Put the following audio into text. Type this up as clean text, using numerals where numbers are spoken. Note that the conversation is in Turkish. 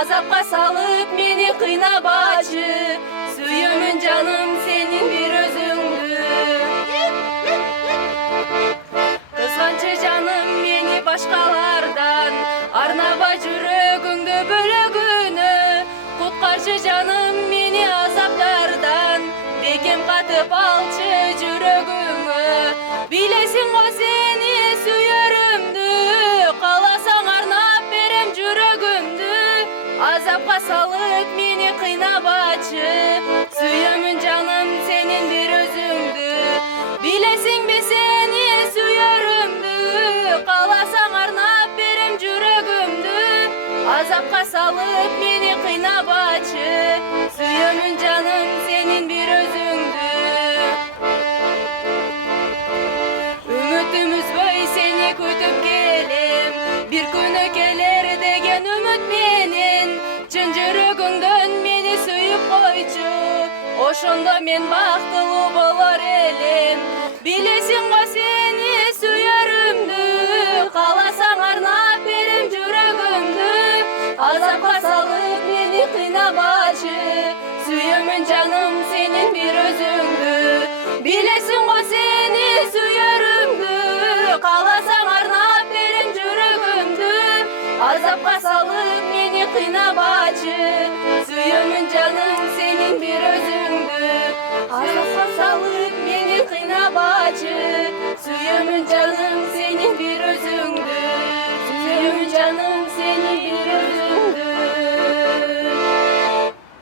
azapka salıp meni kıynabacı. Süyümün canım senin bir özündü. Kızgancı canım meni başkalardan, arnaba жүрөгүңдү bölөгүнө. Kutkarcı canım meni azaplardan, bekem katıp alçı жүрөгүңө. Bilesin o seni süyörümdü, kalasan arnap berem жүрөгүмдü. Azapka salıp meni kıynabacı, süyümün canım senin bir özündü. Bilesin mi seni süyörümdü, kalasan arnap berem жүрөгүмdü. Azapka salıp meni kıynabacı, süyümün canım senin bir özündü. Ümitimiz boy seni kütüp gelem, bir күнү келер деген ümit menin. Çın жүрөгүңдөн meni süyüp koyчу, oşondo men baktылуу болор элем. Bilesin o seni süyörümdü, kalasan arnap berem жүрөгүмdü. Azapka salıp meni kıynabacı, süyümün canım senin bir özündü. Bilesin o seni